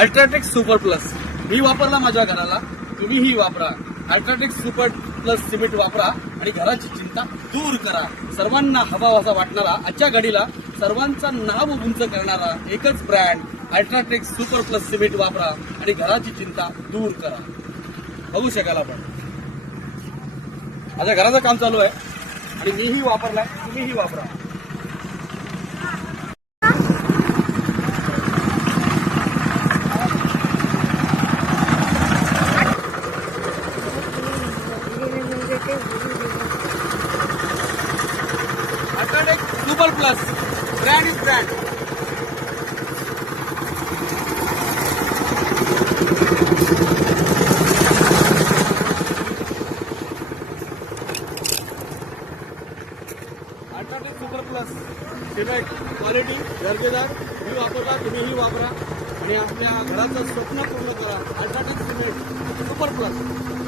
UltraTech super plus मी वापरला माझ्या घराला, तुम्हीही वापरा. अल्ट्राटेक सुपर प्लस सिमेंट वापरा आणि घराची चिंता दूर करा. सर्वांना हवा असा वाटणारा, आजच्या घडीला सर्वांचा नाव उंच करणारा एकच brand UltraTech super plus cement वापरा आणि घराची चिंता दूर करा. बघू शकाल आपण माझ्या घराचं काम चालू आहे आणि मीही वापरलाय, तुम्हीही वापरा. UltraTech super plus brand is brand. UltraTech super plus cement quality दर्जेदार. मी वापरला, तुम्हीही वापरा आणि आपल्या घराचं स्वप्न पूर्ण करा. UltraTech cement super plus.